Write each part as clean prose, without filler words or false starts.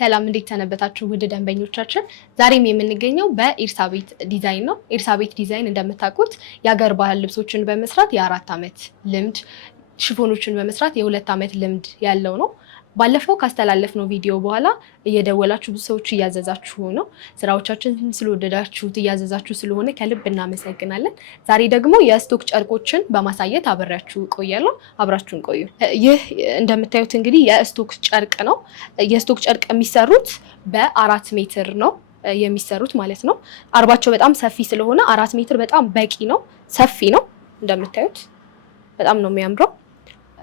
ሰላም እንዴት ሰነበታችሁ ውድ ደንበኞቻችን። ዛሬም የምንገኘው በኢርሳቤት ዲዛይን ነው። ኢርሳቤት ዲዛይን እንደምታውቁት የሀገር ባህል ልብሶችን በመስራት የ4 ዓመት ልምድ፣ ሽፎኖችን በመስራት የ2 ዓመት ልምድ ያለው ነው። ባለፈው ካስተላለፍነው ቪዲዮ በኋላ እየደወላችሁ ብዙ ሰዎች እያዘዛችሁ ነው። ስራዎቻችን ስለወደዳችሁት እያዘዛችሁ ስለሆነ ከልብ እናመሰግናለን። ዛሬ ደግሞ የስቶክ ጨርቆችን በማሳየት አብሬያችሁ ቆያለሁ። አብራችሁን ቆዩ። ይህ እንደምታዩት እንግዲህ የስቶክ ጨርቅ ነው። የስቶክ ጨርቅ የሚሰሩት በ4 ሜትር ነው የሚሰሩት ማለት ነው። አርባቸው በጣም ሰፊ ስለሆነ 4 ሜትር በጣም በቂ ነው። ሰፊ ነው እንደምታዩት በጣም ነው የሚያምረው።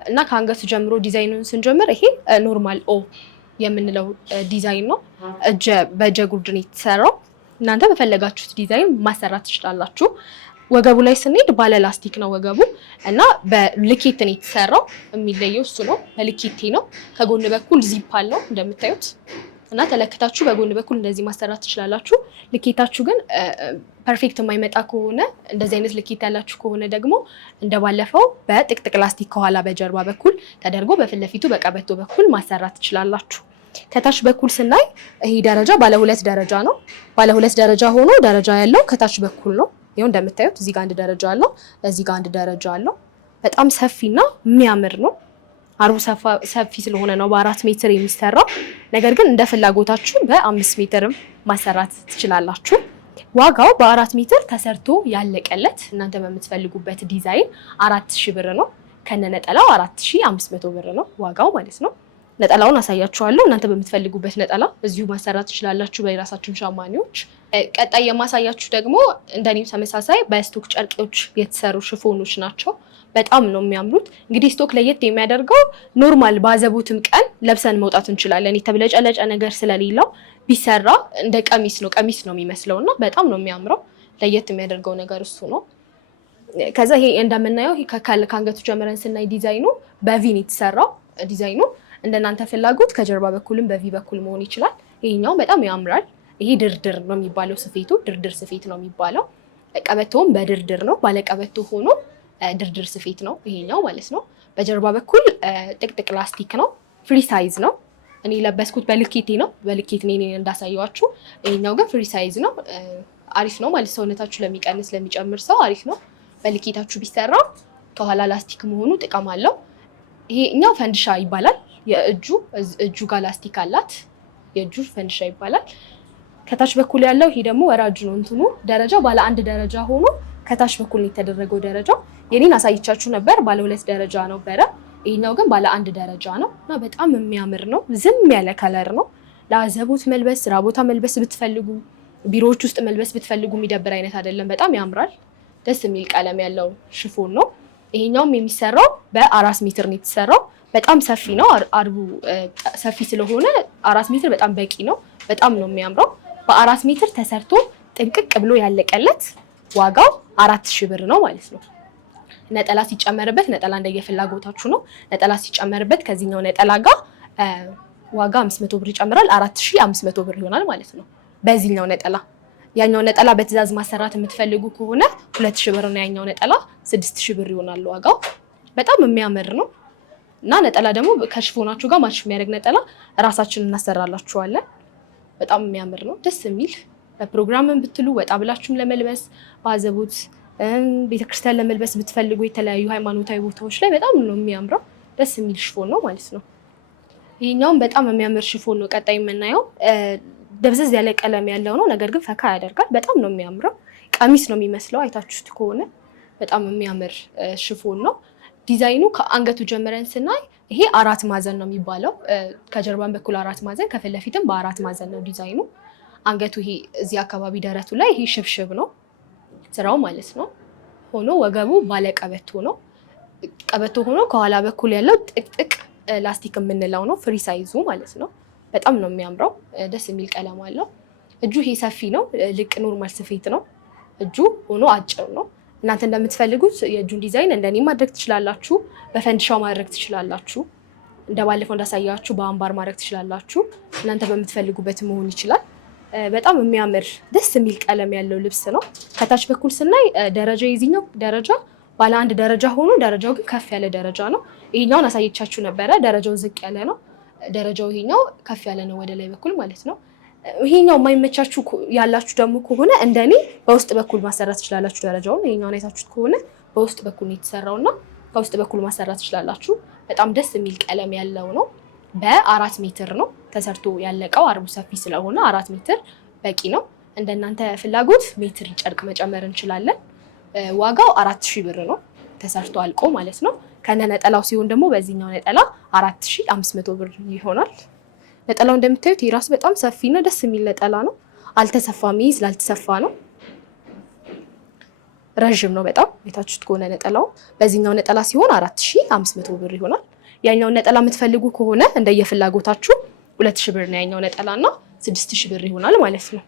እና ከአንገቱ ጀምሮ ዲዛይኑን ስንጀምር ይሄ ኖርማል ኦ የምንለው ዲዛይን ነው። በእጀ ጉርድ ነው የተሰራው። እናንተ በፈለጋችሁት ዲዛይን ማሰራት ትችላላችሁ። ወገቡ ላይ ስንሄድ ባለ ላስቲክ ነው ወገቡ እና በልኬት ነው የተሰራው። የሚለየው እሱ ነው፣ በልኬቴ ነው። ከጎን በኩል ዚፕ አለው እንደምታዩት እና ተለክታችሁ በጎን በኩል እንደዚህ ማሰራት ትችላላችሁ። ልኬታችሁ ግን ፐርፌክት የማይመጣ ከሆነ እንደዚህ አይነት ልኬት ያላችሁ ከሆነ ደግሞ እንደባለፈው በጥቅጥቅ ላስቲክ ከኋላ በጀርባ በኩል ተደርጎ በፊት ለፊቱ በቀበቶ በኩል ማሰራት ትችላላችሁ። ከታች በኩል ስናይ ይሄ ደረጃ ባለ 2 ደረጃ ነው። ባለ 2 ደረጃ ሆኖ ደረጃ ያለው ከታች በኩል ነው። ይሄው እንደምታዩት እዚህ ጋር አንድ ደረጃ አለው፣ እዚህ ጋር አንድ ደረጃ አለው። በጣም ሰፊና የሚያምር ነው። አርቡ ሰፊ ስለሆነ ነው በ4 ሜትር የሚሰራው። ነገር ግን እንደ ፍላጎታችሁ በ5 ሜትርም ማሰራት ትችላላችሁ። ዋጋው በ4 ሜትር ተሰርቶ ያለቀለት እናንተ በምትፈልጉበት ዲዛይን 4000 ብር ነው። ከነነጠላው 4500 ብር ነው ዋጋው ማለት ነው። ነጠላውን አሳያችኋለሁ። እናንተ በምትፈልጉበት ነጠላ እዚሁ ማሰራት ትችላላችሁ በራሳችሁ ሻማኔዎች። ቀጣይ የማሳያችሁ ደግሞ እንደኔም ተመሳሳይ በስቶክ ጨርቆች የተሰሩ ሽፎኖች ናቸው። በጣም ነው የሚያምሩት። እንግዲህ ስቶክ ለየት የሚያደርገው ኖርማል ባዘቡትም ቀን ለብሰን መውጣት እንችላለን። የተብለጨለጨ ነገር ስለሌለው ቢሰራ እንደ ቀሚስ ነው የሚመስለውና በጣም ነው የሚያምረው። ለየት የሚያደርገው ነገር እሱ ነው። ከዛ ይሄ እንደምናየው ከአንገቱ ጀምረን ስናይ ዲዛይኑ በቪ ነው የተሰራው። ዲዛይኑ እንደናንተ ፍላጎት ከጀርባ በኩልም በቪ በኩል መሆን ይችላል። ይሄኛው በጣም ያምራል። ይሄ ድርድር ነው የሚባለው ስፌቱ፣ ድርድር ስፌት ነው የሚባለው። ቀበቶውም በድርድር ነው፣ ባለቀበቶ ሆኖ ድርድር ስፌት ነው ይሄኛው ማለት ነው። በጀርባ በኩል ጥቅጥቅ ላስቲክ ነው፣ ፍሪ ሳይዝ ነው። እኔ ለበስኩት በልኬቴ ነው፣ በልኬት እኔ እንዳሳየዋችሁ። ይሄኛው ግን ፍሪ ሳይዝ ነው። አሪፍ ነው ማለት ሰውነታችሁ ለሚቀንስ ለሚጨምር ሰው አሪፍ ነው። በልኬታችሁ ቢሰራ ከኋላ ላስቲክ መሆኑ ጥቅም አለው። ይሄኛው ፈንድሻ ይባላል። እጁ ጋር ላስቲክ አላት። የእጁ ፈንድሻ ይባላል። ከታች በኩል ያለው ይሄ ደግሞ ወራጅ ነው። እንትኑ ደረጃ ባለ 1 ደረጃ ሆኖ ከታች በኩል የተደረገው ደረጃ የኔን አሳይቻችሁ ነበር። ባለ 2 ደረጃ ነበረ። ይሄኛው ግን ባለ 1 ደረጃ ነው እና በጣም የሚያምር ነው። ዝም ያለ ከለር ነው። ለአዘቦት መልበስ፣ ስራ ቦታ መልበስ ብትፈልጉ፣ ቢሮዎች ውስጥ መልበስ ብትፈልጉ የሚደብር አይነት አይደለም። በጣም ያምራል። ደስ የሚል ቀለም ያለው ሽፎን ነው። ይሄኛውም የሚሰራው በ4 ሜትር ነው የተሰራው። በጣም ሰፊ ነው። አርቡ ሰፊ ስለሆነ 4 ሜትር በጣም በቂ ነው። በጣም ነው የሚያምረው። በ4 ሜትር ተሰርቶ ጥንቅቅ ብሎ ያለቀለት ዋጋው 4000 ብር ነው ማለት ነው። ነጠላ ሲጨመርበት፣ ነጠላ እንደየፍላጎታችሁ ነው። ነጠላ ሲጨመርበት ከዚህኛው ነጠላ ጋር ዋጋ 500 ብር ይጨምራል። 4500 ብር ይሆናል ማለት ነው በዚህኛው ነጠላ። ያኛው ነጠላ በትዕዛዝ ማሰራት የምትፈልጉ ከሆነ 2000 ብር ነው። ያኛው ነጠላ 6000 ብር ይሆናል ዋጋው። በጣም የሚያምር ነው እና ነጠላ ደግሞ ከሽፎናችሁ ጋር ማች የሚያደርግ ነጠላ ራሳችንን እናሰራላችኋለን። በጣም የሚያምር ነው፣ ደስ የሚል በፕሮግራምን ብትሉ ወጣ ብላችሁም ለመልበስ ባዘቡት ቤተክርስቲያን ለመልበስ ብትፈልጉ የተለያዩ ሃይማኖታዊ ቦታዎች ላይ በጣም ነው የሚያምረው። ደስ የሚል ሽፎን ነው ማለት ነው። ይሄኛውም በጣም የሚያምር ሽፎን ነው። ቀጣይ የምናየው ደብዘዝ ያለ ቀለም ያለው ነው፣ ነገር ግን ፈካ ያደርጋል። በጣም ነው የሚያምረው። ቀሚስ ነው የሚመስለው አይታችሁት ከሆነ በጣም የሚያምር ሽፎን ነው። ዲዛይኑ ከአንገቱ ጀምረን ስናይ ይሄ 4 ማዕዘን ነው የሚባለው። ከጀርባን በኩል 4 ማዕዘን፣ ከፊት ለፊትም በ4 ማዕዘን ነው ዲዛይኑ። አንገቱ ይሄ እዚህ አካባቢ ደረቱ ላይ ይሄ ሽብሽብ ነው ስራው ማለት ነው። ሆኖ ወገቡ ባለ ቀበቶ ነው። ቀበቶ ሆኖ ከኋላ በኩል ያለው ጥቅጥቅ ላስቲክ የምንለው ነው፣ ፍሪ ሳይዙ ማለት ነው። በጣም ነው የሚያምረው። ደስ የሚል ቀለም አለው። እጁ ይሄ ሰፊ ነው፣ ልቅ ኖርማል ስፌት ነው። እጁ ሆኖ አጭር ነው። እናንተ እንደምትፈልጉት የእጁን ዲዛይን እንደኔ ማድረግ ትችላላችሁ። በፈንድሻው ማድረግ ትችላላችሁ። እንደባለፈው እንዳሳያችሁ በአምባር ማድረግ ትችላላችሁ። እናንተ በምትፈልጉበት መሆን ይችላል። በጣም የሚያምር ደስ የሚል ቀለም ያለው ልብስ ነው። ከታች በኩል ስናይ ደረጃ የዚህኛው ደረጃ ባለ 1 ደረጃ ሆኖ ደረጃው ግን ከፍ ያለ ደረጃ ነው። ይሄኛውን አሳየቻችሁ ነበረ። ደረጃው ዝቅ ያለ ነው። ደረጃው ይሄኛው ከፍ ያለ ነው ወደ ላይ በኩል ማለት ነው። ይሄኛው የማይመቻችሁ ያላችሁ ደግሞ ከሆነ እንደኔ በውስጥ በኩል ማሰራት ትችላላችሁ። ደረጃውን ይሄኛውን አይታችሁት ከሆነ በውስጥ በኩል ነው የተሰራውና ከውስጥ በኩል ማሰራት ትችላላችሁ። በጣም ደስ የሚል ቀለም ያለው ነው። በ4 ሜትር ነው ተሰርቶ ያለቀው። አርቡ ሰፊ ስለሆነ 4 ሜትር በቂ ነው። እንደናንተ ፍላጎት ሜትር ጨርቅ መጨመር እንችላለን። ዋጋው 4000 ብር ነው ተሰርቶ አልቆ ማለት ነው። ከነ ነጠላው ሲሆን ደግሞ በዚህኛው ነጠላ 4500 ብር ይሆናል። ነጠላው እንደምታዩት የራሱ በጣም ሰፊና ደስ የሚል ነጠላ ነው። አልተሰፋም። ይሄ ስላልተሰፋ ነው። ረጅም ነው በጣም ቤታችሁት ከሆነ ነጠላው። በዚህኛው ነጠላ ሲሆን 4500 ብር ይሆናል። ያኛውን ነጠላ የምትፈልጉ ከሆነ እንደየፍላጎታችሁ 2000 ብር ነው ያኛው ነጠላና 6000 ብር ይሆናል ማለት ነው።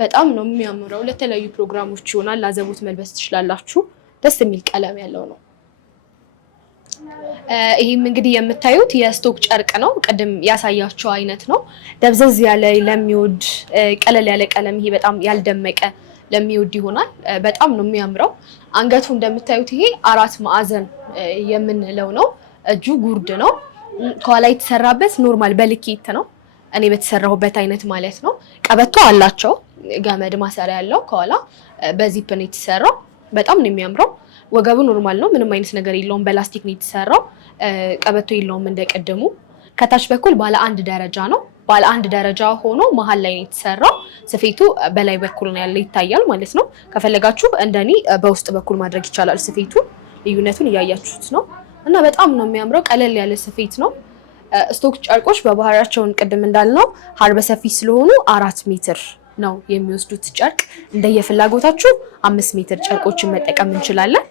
በጣም ነው የሚያምረው። ለተለያዩ ፕሮግራሞች ይሆናል። ላዘቦት መልበስ ትችላላችሁ። ደስ የሚል ቀለም ያለው ነው። ይሄም እንግዲህ የምታዩት የስቶክ ጨርቅ ነው። ቅድም ያሳያችሁ አይነት ነው። ደብዘዝ ያለ ለሚወድ ቀለል ያለ ቀለም፣ ይሄ በጣም ያልደመቀ ለሚወድ ይሆናል። በጣም ነው የሚያምረው። አንገቱ እንደምታዩት ይሄ 4 ማዕዘን የምንለው ነው። እጁ ጉርድ ነው። ከኋላ የተሰራበት ኖርማል በልኬት ነው። እኔ በተሰራሁበት አይነት ማለት ነው። ቀበቶ አላቸው። ገመድ ማሰሪያ ያለው ከኋላ በዚፕ ነው የተሰራው። በጣም ነው የሚያምረው። ወገቡ ኖርማል ነው። ምንም አይነት ነገር የለውም። በላስቲክ ነው የተሰራው። ቀበቶ የለውም እንደቀደሙ። ከታች በኩል ባለ 1 ደረጃ ነው። ባለ 1 ደረጃ ሆኖ መሀል ላይ ነው የተሰራው። ስፌቱ በላይ በኩል ነው ያለው ይታያል ማለት ነው። ከፈለጋችሁ እንደኔ በውስጥ በኩል ማድረግ ይቻላል። ስፌቱ ልዩነቱን እያያችሁት ነው እና በጣም ነው የሚያምረው። ቀለል ያለ ስፌት ነው። ስቶክ ጨርቆች በባህሪያቸውን ቅድም እንዳልነው ሀርበ ሰፊ ስለሆኑ 4 ሜትር ነው የሚወስዱት ጨርቅ። እንደየፍላጎታችሁ 5 ሜትር ጨርቆችን መጠቀም እንችላለን።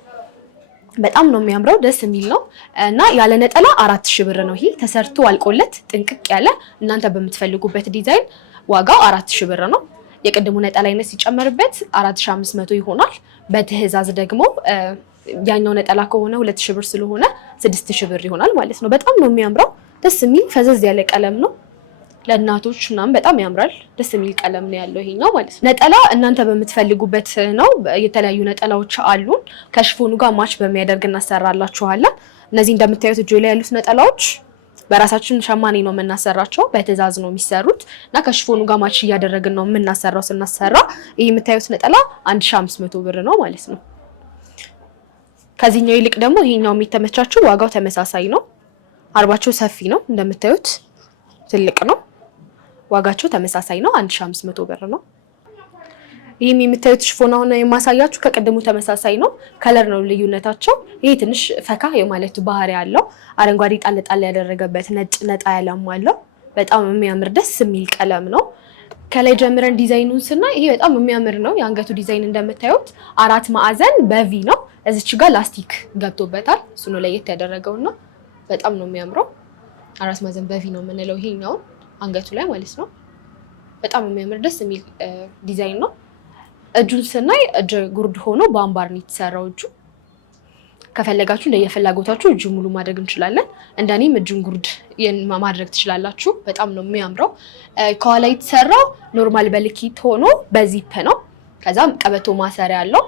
በጣም ነው የሚያምረው። ደስ የሚል ነው እና ያለ ነጠላ 4000 ብር ነው። ይሄ ተሰርቶ አልቆለት ጥንቅቅ ያለ እናንተ በምትፈልጉበት ዲዛይን ዋጋው 4000 ብር ነው። የቅድሙ ነጠላ አይነት ሲጨመርበት 4500 ይሆናል። በትዕዛዝ ደግሞ ያኛው ነጠላ ከሆነ 2000 ብር ስለሆነ 6000 ብር ይሆናል ማለት ነው። በጣም ነው የሚያምረው። ደስ የሚል ፈዘዝ ያለ ቀለም ነው። ለእናቶች ምናምን በጣም ያምራል። ደስ የሚል ቀለም ነው ያለው ይሄኛው ማለት ነው። ነጠላ እናንተ በምትፈልጉበት ነው። የተለያዩ ነጠላዎች አሉን። ከሽፎኑ ጋር ማች በሚያደርግ እናሰራላችኋለን። እነዚህ እንደምታዩት እጆ ላይ ያሉት ነጠላዎች በራሳችን ሸማኔ ነው የምናሰራቸው። በትዕዛዝ ነው የሚሰሩት እና ከሽፎኑ ጋር ማች እያደረግን ነው የምናሰራው። ስናሰራ ይሄ የምታዩት ነጠላ 1500 ብር ነው ማለት ነው። ከዚህኛው ይልቅ ደግሞ ይሄኛው የሚተመቻችሁ ዋጋው ተመሳሳይ ነው። አርባቸው ሰፊ ነው እንደምታዩት ትልቅ ነው። ዋጋቸው ተመሳሳይ ነው። 1500 ብር ነው። ይህም የምታዩት ሽፎን አሁን የማሳያችሁ ከቀደሙ ተመሳሳይ ነው። ከለር ነው ልዩነታቸው። ይሄ ትንሽ ፈካ የማለቱ ባህሪ ያለው አረንጓዴ ጣል ጣል ያደረገበት ነጭ ነጣ ያለም አለው። በጣም የሚያምር ደስ የሚል ቀለም ነው። ከላይ ጀምረን ዲዛይኑን ስናይ ይሄ በጣም የሚያምር ነው። የአንገቱ ዲዛይን እንደምታዩት 4 ማዕዘን በቪ ነው። እዚች ጋር ላስቲክ ገብቶበታል። እሱ ነው ለየት ያደረገውና በጣም ነው የሚያምረው። 4 ማዕዘን በቪ ነው የምንለው ይሄኛውን አንገቱ ላይ ማለት ነው። በጣም የሚያምር ደስ የሚል ዲዛይን ነው። እጁን ስናይ እጅ ጉርድ ሆኖ በአምባር ነው የተሰራው። እጁ ከፈለጋችሁ እንደየፍላጎታችሁ እጁ ሙሉ ማድረግ እንችላለን። እንደኔም እጁን ጉርድ ማድረግ ትችላላችሁ። በጣም ነው የሚያምረው። ከኋላ የተሰራው ኖርማል በልኬት ሆኖ በዚፕ ነው። ከዛም ቀበቶ ማሰሪያ አለው።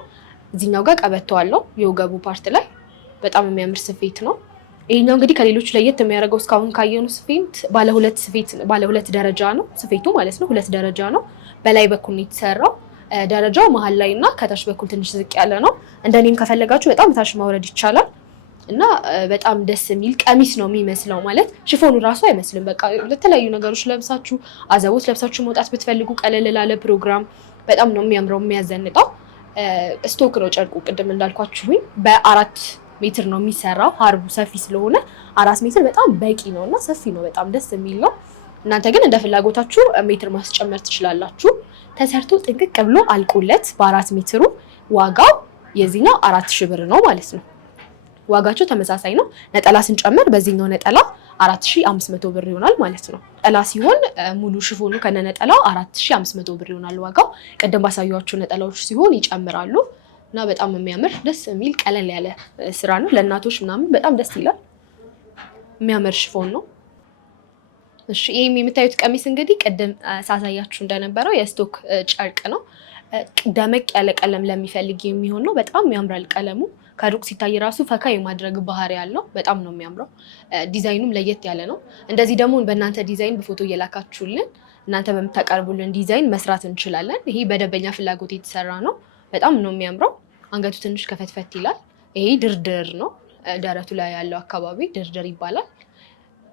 እዚህኛው ጋር ቀበቶ አለው የወገቡ ፓርት ላይ። በጣም የሚያምር ስፌት ነው። ይሄኛው እንግዲህ ከሌሎች ለየት የሚያደርገው እስካሁን ካየኑ ስፌት ባለ ሁለት ደረጃ ነው ስፌቱ ማለት ነው። 2 ደረጃ ነው። በላይ በኩል ነው የተሰራው። ደረጃው መሀል ላይ እና ከታች በኩል ትንሽ ዝቅ ያለ ነው። እንደኔም ከፈለጋችሁ በጣም ታች ማውረድ ይቻላል እና በጣም ደስ የሚል ቀሚስ ነው የሚመስለው። ማለት ሽፎኑ ራሱ አይመስልም። በቃ ለተለያዩ ነገሮች ለብሳችሁ አዘቦት ለብሳችሁ መውጣት ብትፈልጉ ቀለል ላለ ፕሮግራም በጣም ነው የሚያምረው የሚያዘንጠው። ስቶክ ነው ጨርቁ ቅድም እንዳልኳችሁኝ በ4 ሜትር ነው የሚሰራው። ሀርቡ ሰፊ ስለሆነ 4 ሜትር በጣም በቂ ነው እና ሰፊ ነው። በጣም ደስ የሚል ነው። እናንተ ግን እንደ ፍላጎታችሁ ሜትር ማስጨመር ትችላላችሁ። ተሰርቶ ጥንቅቅ ብሎ አልቆለት በ4 ሜትሩ ዋጋው የዚህኛው 4000 ብር ነው ማለት ነው። ዋጋቸው ተመሳሳይ ነው። ነጠላ ስንጨምር በዚህኛው ነጠላ 4500 ብር ይሆናል ማለት ነው። ነጠላ ሲሆን ሙሉ ሽፎኑ ከነ ነጠላው 4500 ብር ይሆናል ዋጋው። ቀደም ባሳያችሁ ነጠላዎች ሲሆን ይጨምራሉ እና በጣም የሚያምር ደስ የሚል ቀለል ያለ ስራ ነው። ለእናቶች ምናምን በጣም ደስ ይላል። የሚያምር ሽፎን ነው። እሺ ይሄም የምታዩት ቀሚስ እንግዲህ ቅድም ሳሳያችሁ እንደነበረው የስቶክ ጨርቅ ነው። ደመቅ ያለ ቀለም ለሚፈልግ የሚሆን ነው። በጣም ያምራል ቀለሙ። ከሩቅ ሲታይ ራሱ ፈካ የማድረግ ባህሪ ያለው በጣም ነው የሚያምረው። ዲዛይኑም ለየት ያለ ነው። እንደዚህ ደግሞ በእናንተ ዲዛይን በፎቶ እየላካችሁልን እናንተ በምታቀርቡልን ዲዛይን መስራት እንችላለን። ይሄ በደንበኛ ፍላጎት የተሰራ ነው። በጣም ነው የሚያምረው። አንገቱ ትንሽ ከፈትፈት ይላል። ይሄ ድርድር ነው። ደረቱ ላይ ያለው አካባቢ ድርድር ይባላል።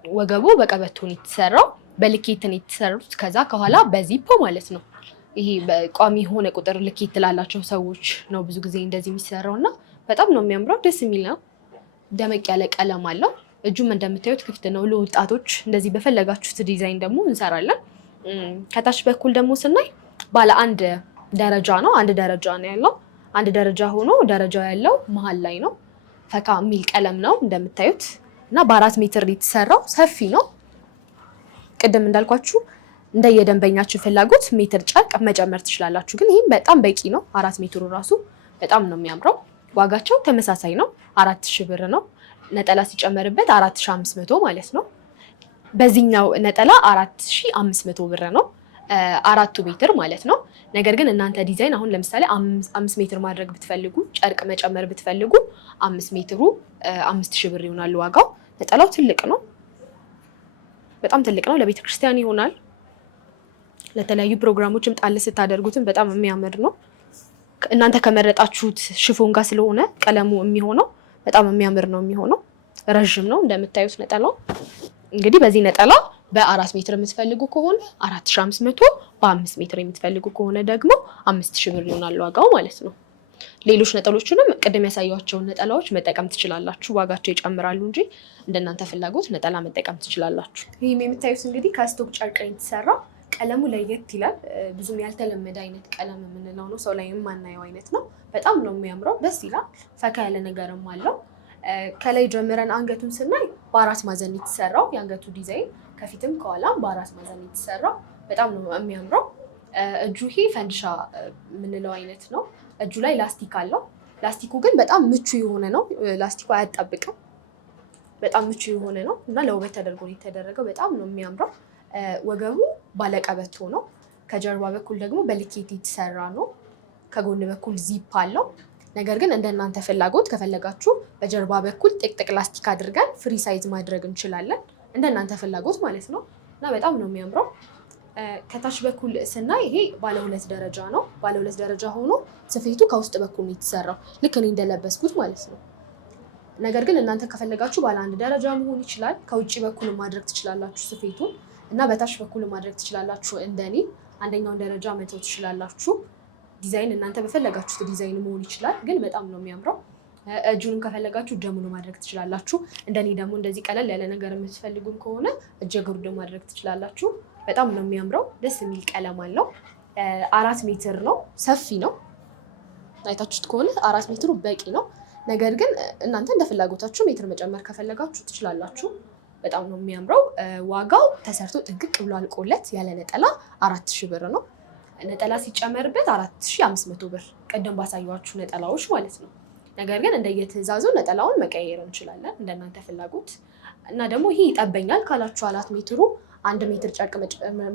ወገቡ በቀበቶ ነው የተሰራው። በልኬት ነው የተሰሩት። ከዛ ከኋላ በዚፕ ማለት ነው። ይሄ በቋሚ የሆነ ቁጥር ልኬት ላላቸው ሰዎች ነው ብዙ ጊዜ እንደዚህ የሚሰራው እና በጣም ነው የሚያምረው። ደስ የሚል ነው። ደመቅ ያለ ቀለም አለው። እጁም እንደምታዩት ክፍት ነው። ለወጣቶች እንደዚህ በፈለጋችሁት ዲዛይን ደግሞ እንሰራለን። ከታች በኩል ደግሞ ስናይ ባለ አንድ ደረጃ ነው። አንድ ደረጃ ነው ያለው። አንድ ደረጃ ሆኖ ደረጃው ያለው መሀል ላይ ነው። ፈካ የሚል ቀለም ነው እንደምታዩት እና በ4 ሜትር የተሰራው ሰፊ ነው። ቅድም እንዳልኳችሁ እንደየደንበኛችሁ ፍላጎት ሜትር ጨርቅ መጨመር ትችላላችሁ። ግን ይህም በጣም በቂ ነው። 4 ሜትሩ ራሱ በጣም ነው የሚያምረው። ዋጋቸው ተመሳሳይ ነው። 4000 ብር ነው። ነጠላ ሲጨመርበት 4500 ማለት ነው። በዚህኛው ነጠላ 4500 ብር ነው። 4 ሜትር ማለት ነው። ነገር ግን እናንተ ዲዛይን አሁን ለምሳሌ 5 ሜትር ማድረግ ብትፈልጉ ጨርቅ መጨመር ብትፈልጉ 5 ሜትሩ 5000 ብር ይሆናል ዋጋው። ነጠላው ትልቅ ነው። በጣም ትልቅ ነው። ለቤተ ክርስቲያን ይሆናል። ለተለያዩ ፕሮግራሞችም ጣል ስታደርጉትም በጣም የሚያምር ነው። እናንተ ከመረጣችሁት ሽፎን ጋር ስለሆነ ቀለሙ የሚሆነው በጣም የሚያምር ነው የሚሆነው። ረዥም ነው እንደምታዩት ነጠላው። እንግዲህ በዚህ ነጠላ በ4 ሜትር የምትፈልጉ ከሆነ 4500፣ በ5 ሜትር የምትፈልጉ ከሆነ ደግሞ 5000 ብር ይሆናል ዋጋው ማለት ነው። ሌሎች ነጠሎችንም ቅድም ያሳያቸውን ነጠላዎች መጠቀም ትችላላችሁ። ዋጋቸው ይጨምራሉ እንጂ እንደናንተ ፍላጎት ነጠላ መጠቀም ትችላላችሁ። ይህም የምታዩት እንግዲህ ከስቶክ ጨርቅ የተሰራ ቀለሙ ለየት ይላል። ብዙም ያልተለመደ አይነት ቀለም የምንለው ነው። ሰው ላይ የማናየው አይነት ነው። በጣም ነው የሚያምረው። ደስ ይላል። ፈካ ያለ ነገርም አለው። ከላይ ጀምረን አንገቱን ስናይ በ4 ማዕዘን የተሰራው የአንገቱ ዲዛይን ከፊትም ከኋላም በ4 ማዕዘን የተሰራው በጣም ነው የሚያምረው። እጁ ይሄ ፈንድሻ የምንለው አይነት ነው። እጁ ላይ ላስቲክ አለው። ላስቲኩ ግን በጣም ምቹ የሆነ ነው። ላስቲኩ አያጣብቅም። በጣም ምቹ የሆነ ነው እና ለውበት ተደርጎ የተደረገው በጣም ነው የሚያምረው። ወገቡ ባለቀበቶ ነው። ከጀርባ በኩል ደግሞ በልኬት የተሰራ ነው። ከጎን በኩል ዚፕ አለው። ነገር ግን እንደናንተ ፍላጎት ከፈለጋችሁ በጀርባ በኩል ጥቅጥቅ ላስቲክ አድርገን ፍሪ ሳይዝ ማድረግ እንችላለን። እንደናንተ ፍላጎት ማለት ነው እና በጣም ነው የሚያምረው። ከታች በኩል ስናይ ይሄ ባለ 2 ደረጃ ነው። ባለ 2 ደረጃ ሆኖ ስፌቱ ከውስጥ በኩል ነው የተሰራው ልክ እኔ እንደለበስኩት ማለት ነው። ነገር ግን እናንተ ከፈለጋችሁ ባለ 1 ደረጃ መሆን ይችላል። ከውጭ በኩል ማድረግ ትችላላችሁ ስፌቱን እና በታች በኩል ማድረግ ትችላላችሁ። እንደኔ አንደኛውን ደረጃ መተው ትችላላችሁ። ዲዛይን እናንተ በፈለጋችሁት ዲዛይን መሆን ይችላል። ግን በጣም ነው የሚያምረው። እጁንም ከፈለጋችሁ እጀ ሙሉ ማድረግ ትችላላችሁ። እንደኔ ደግሞ እንደዚህ ቀለል ያለ ነገር የምትፈልጉም ከሆነ እጀ ጉርድ ማድረግ ትችላላችሁ። በጣም ነው የሚያምረው። ደስ የሚል ቀለም አለው። 4 ሜትር ነው። ሰፊ ነው። አይታችሁት ከሆነ 4 ሜትሩ በቂ ነው። ነገር ግን እናንተ እንደ ፍላጎታችሁ ሜትር መጨመር ከፈለጋችሁ ትችላላችሁ። በጣም ነው የሚያምረው። ዋጋው ተሰርቶ ጥንቅቅ ብሎ አልቆለት ያለ ነጠላ 4000 ብር ነው። ነጠላ ሲጨመርበት 4500 ብር ቅድም ባሳየኋችሁ ነጠላዎች ማለት ነው። ነገር ግን እንደየትዕዛዙ ነጠላውን መቀየር እንችላለን እንደናንተ ፍላጎት እና ደግሞ ይሄ ይጠበኛል ካላችሁ 4 ሜትሩ 1 ሜትር ጨርቅ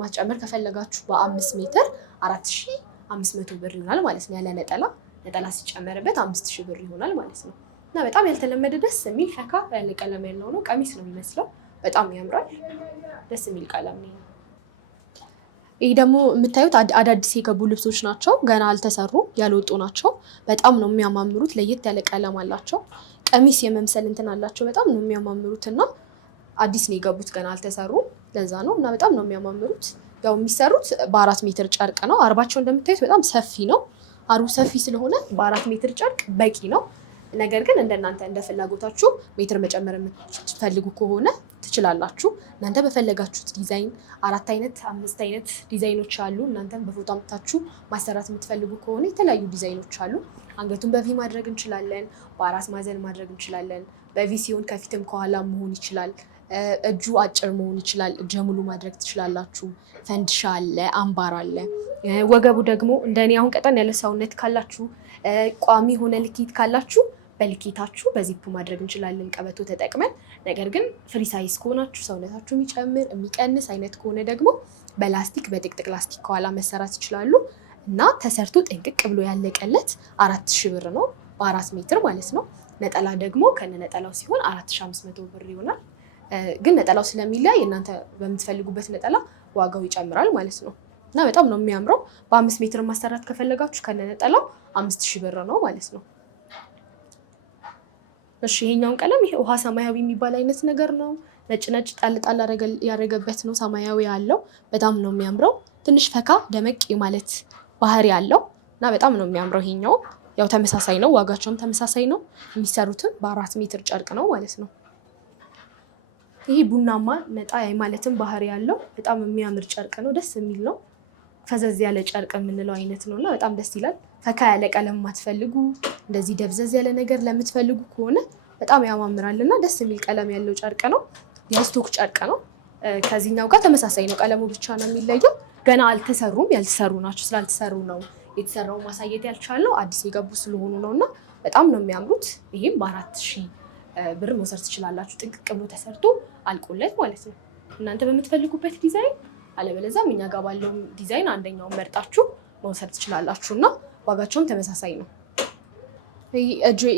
ማስጨመር ከፈለጋችሁ በ5 ሜትር 4500 ብር ይሆናል ማለት ነው። ያለ ነጠላ ነጠላ ሲጨመርበት 5000 ብር ይሆናል ማለት ነው። እና በጣም ያልተለመደ ደስ የሚል ፈካ ያለ ቀለም ያለው ነው። ቀሚስ ነው የሚመስለው። በጣም ያምራል። ደስ የሚል ቀለም ነው። ይሄ ደግሞ የምታዩት አዳዲስ የገቡ ልብሶች ናቸው። ገና አልተሰሩ ያልወጡ ናቸው። በጣም ነው የሚያማምሩት። ለየት ያለ ቀለም አላቸው። ቀሚስ የመምሰል እንትን አላቸው። በጣም ነው የሚያማምሩት እና አዲስ ነው የገቡት፣ ገና አልተሰሩ። ለዛ ነው እና በጣም ነው የሚያማምሩት። ያው የሚሰሩት በ4 ሜትር ጨርቅ ነው። አርባቸው እንደምታዩት በጣም ሰፊ ነው። አሩ ሰፊ ስለሆነ በ4 ሜትር ጨርቅ በቂ ነው። ነገር ግን እንደናንተ እንደ ፍላጎታችሁ ሜትር መጨመር የምትፈልጉ ከሆነ ትችላላችሁ። እናንተ በፈለጋችሁት ዲዛይን 4 አይነት 5 አይነት ዲዛይኖች አሉ። እናንተም በፎቶ አምጥታችሁ ማሰራት የምትፈልጉ ከሆነ የተለያዩ ዲዛይኖች አሉ። አንገቱን በቪ ማድረግ እንችላለን። በ4 ማዕዘን ማድረግ እንችላለን። በቪ ሲሆን ከፊትም ከኋላ መሆን ይችላል። እጁ አጭር መሆን ይችላል። እጀ ሙሉ ማድረግ ትችላላችሁ። ፈንድሻ አለ፣ አምባር አለ። ወገቡ ደግሞ እንደኔ አሁን ቀጠን ያለ ሰውነት ካላችሁ፣ ቋሚ ሆነ ልኬት ካላችሁ በልኬታችሁ በዚፕ ማድረግ እንችላለን ቀበቶ ተጠቅመን። ነገር ግን ፍሪ ሳይዝ ከሆናችሁ ሰውነታችሁ የሚጨምር የሚቀንስ አይነት ከሆነ ደግሞ በላስቲክ በጥቅጥቅ ላስቲክ ከኋላ መሰራት ይችላሉ። እና ተሰርቶ ጥንቅቅ ብሎ ያለቀለት 4000 ብር ነው፣ በ4 ሜትር ማለት ነው። ነጠላ ደግሞ ከነ ነጠላው ሲሆን 4500 ብር ይሆናል። ግን ነጠላው ስለሚለያይ እናንተ በምትፈልጉበት ነጠላ ዋጋው ይጨምራል ማለት ነው። እና በጣም ነው የሚያምረው። በ5 ሜትር ማሰራት ከፈለጋችሁ ከነ ነጠላው 5000 ብር ነው ማለት ነው። እሺ ይሄኛውን ቀለም ይሄ ውሃ ሰማያዊ የሚባል አይነት ነገር ነው። ነጭ ነጭ ጣል ጣል ያደረገበት ነው። ሰማያዊ ያለው በጣም ነው የሚያምረው። ትንሽ ፈካ ደመቅ ማለት ባህሪ ያለው እና በጣም ነው የሚያምረው። ይሄኛው ያው ተመሳሳይ ነው፣ ዋጋቸውም ተመሳሳይ ነው። የሚሰሩትም በ4 ሜትር ጨርቅ ነው ማለት ነው። ይሄ ቡናማ ነጣ ማለትም ባህሪ ያለው በጣም የሚያምር ጨርቅ ነው። ደስ የሚል ነው። ፈዘዝ ያለ ጨርቅ የምንለው አይነት ነው እና በጣም ደስ ይላል። ፈካ ያለ ቀለም የማትፈልጉ እንደዚህ ደብዘዝ ያለ ነገር ለምትፈልጉ ከሆነ በጣም ያማምራል እና ደስ የሚል ቀለም ያለው ጨርቅ ነው። የስቶክ ጨርቅ ነው። ከዚህኛው ጋር ተመሳሳይ ነው። ቀለሙ ብቻ ነው የሚለየው። ገና አልተሰሩም፣ ያልተሰሩ ናቸው። ስላልተሰሩ ነው የተሰራው ማሳየት ያልቻለው። አዲስ የገቡ ስለሆኑ ነው እና በጣም ነው የሚያምሩት። ይሄም በ4000 ብር መውሰድ ትችላላችሁ። ጥንቅቅ ብሎ ተሰርቶ አልቆለት ማለት ነው እናንተ በምትፈልጉበት ዲዛይን። አለበለዚያም እኛ ጋር ባለው ዲዛይን አንደኛውን መርጣችሁ መውሰድ ትችላላችሁ እና ዋጋቸውም ተመሳሳይ ነው።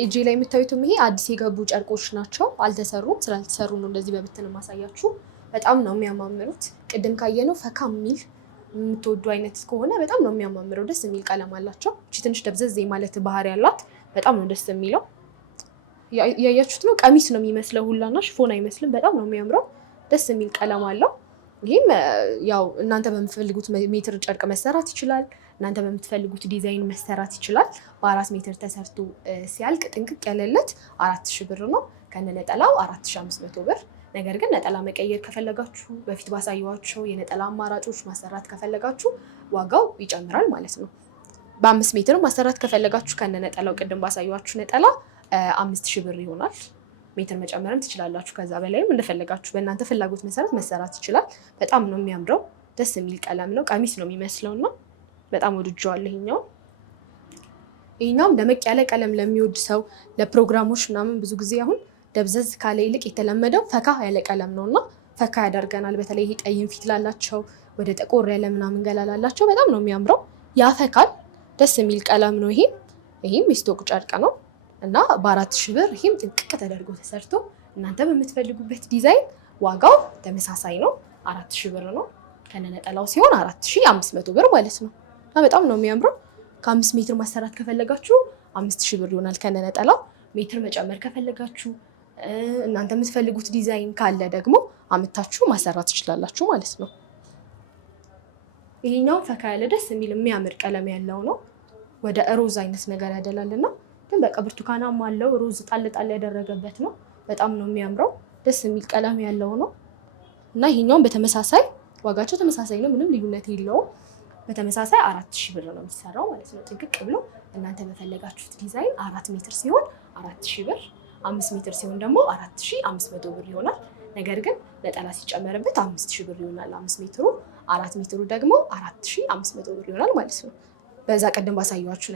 እጄ ላይ የምታዩትም ይሄ አዲስ የገቡ ጨርቆች ናቸው። አልተሰሩም፣ ስላልተሰሩ ነው እንደዚህ በብትን ማሳያችሁ። በጣም ነው የሚያማምሩት። ቅድም ካየነው ፈካ የሚል የምትወዱ አይነት ከሆነ በጣም ነው የሚያማምረው። ደስ የሚል ቀለም አላቸው። እቺ ትንሽ ደብዘዝ ማለት ባህሪ ያላት በጣም ነው ደስ የሚለው። ያያችሁት ነው። ቀሚስ ነው የሚመስለው ሁላና ሽፎን አይመስልም። በጣም ነው የሚያምረው። ደስ የሚል ቀለም አለው። ይህም ያው እናንተ በምትፈልጉት ሜትር ጨርቅ መሰራት ይችላል። እናንተ በምትፈልጉት ዲዛይን መሰራት ይችላል። በ4 ሜትር ተሰርቶ ሲያልቅ ጥንቅቅ ያለለት 4000 ብር ነው። ከነ ነጠላው 4500 ብር። ነገር ግን ነጠላ መቀየር ከፈለጋችሁ በፊት ባሳየኋቸው የነጠላ አማራጮች ማሰራት ከፈለጋችሁ ዋጋው ይጨምራል ማለት ነው። በ5 ሜትር ማሰራት ከፈለጋችሁ ከነ ነጠላው ቅድም ባሳየኋችሁ ነጠላ 5000 ብር ይሆናል። ሜትር መጨመርም ትችላላችሁ። ከዛ በላይም እንደፈለጋችሁ በእናንተ ፍላጎት መሰረት መሰራት ይችላል። በጣም ነው የሚያምረው። ደስ የሚል ቀለም ነው። ቀሚስ ነው የሚመስለው እና በጣም ወድጄዋለሁ። ይሄኛውም ደመቅ ያለ ቀለም ለሚወድ ሰው ለፕሮግራሞች ምናምን ብዙ ጊዜ አሁን ደብዘዝ ካለ ይልቅ የተለመደው ፈካ ያለ ቀለም ነው እና ፈካ ያደርገናል። በተለይ ይሄ ጠይም ፊት ላላቸው፣ ወደ ጠቆር ያለ ምናምን ገላ ላላቸው በጣም ነው የሚያምረው። ያፈካል። ደስ የሚል ቀለም ነው። ይሄም የስቶክ ጨርቅ ነው እና በ4000 ብር ይህም ጥንቅቅ ተደርጎ ተሰርቶ እናንተ በምትፈልጉበት ዲዛይን ዋጋው ተመሳሳይ ነው። 4000 ብር ነው። ከነነጠላው ሲሆን 4500 ብር ማለት ነው እና በጣም ነው የሚያምረው። ከ5 ሜትር ማሰራት ከፈለጋችሁ 5000 ብር ይሆናል ከነነጠላው። ሜትር መጨመር ከፈለጋችሁ እናንተ የምትፈልጉት ዲዛይን ካለ ደግሞ አምታችሁ ማሰራት ትችላላችሁ ማለት ነው። ይሄኛው ፈካ ያለ ደስ የሚል የሚያምር ቀለም ያለው ነው። ወደ ሮዝ አይነት ነገር ያደላልና ግን በቃ ብርቱካናማ አለው። ሮዝ ጣል ጣል ያደረገበት ነው። በጣም ነው የሚያምረው። ደስ የሚል ቀለም ያለው ነው እና ይሄኛውን በተመሳሳይ ዋጋቸው ተመሳሳይ ነው። ምንም ልዩነት የለውም። በተመሳሳይ 4000 ብር ነው የሚሰራው ማለት ነው። ጥንቅቅ ብሎ እናንተ በፈለጋችሁት ዲዛይን 4 ሜትር ሲሆን 4000 ብር፣ 5 ሜትር ሲሆን ደግሞ 4500 ብር ይሆናል። ነገር ግን ነጠላ ሲጨመርበት 5000 ብር ይሆናል 5 ሜትሩ። 4 ሜትሩ ደግሞ 4500 ብር ይሆናል ማለት ነው። በዛ ቀደም ባሳየኋችሁ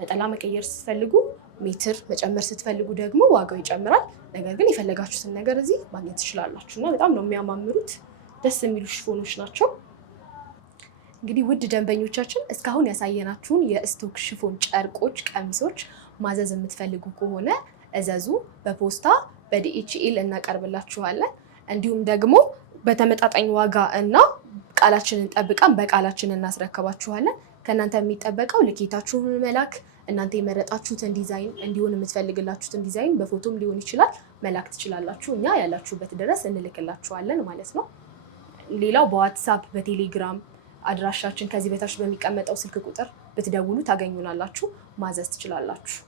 ነጠላ መቀየር ስትፈልጉ ሜትር መጨመር ስትፈልጉ ደግሞ ዋጋው ይጨምራል። ነገር ግን የፈለጋችሁትን ነገር እዚህ ማግኘት ትችላላችሁ እና በጣም ነው የሚያማምሩት። ደስ የሚሉ ሽፎኖች ናቸው። እንግዲህ ውድ ደንበኞቻችን እስካሁን ያሳየናችሁን የስቶክ ሽፎን ጨርቆች፣ ቀሚሶች ማዘዝ የምትፈልጉ ከሆነ እዘዙ። በፖስታ በዲኤችኤል እናቀርብላችኋለን። እንዲሁም ደግሞ በተመጣጣኝ ዋጋ እና ቃላችንን ጠብቀን በቃላችን እናስረከባችኋለን። ከእናንተ የሚጠበቀው ልኬታችሁን መላክ፣ እናንተ የመረጣችሁትን ዲዛይን እንዲሆን የምትፈልግላችሁትን ዲዛይን በፎቶም ሊሆን ይችላል መላክ ትችላላችሁ። እኛ ያላችሁበት ድረስ እንልክላችኋለን ማለት ነው። ሌላው በዋትሳፕ በቴሌግራም አድራሻችን ከዚህ በታች በሚቀመጠው ስልክ ቁጥር ብትደውሉ ታገኙናላችሁ፣ ማዘዝ ትችላላችሁ።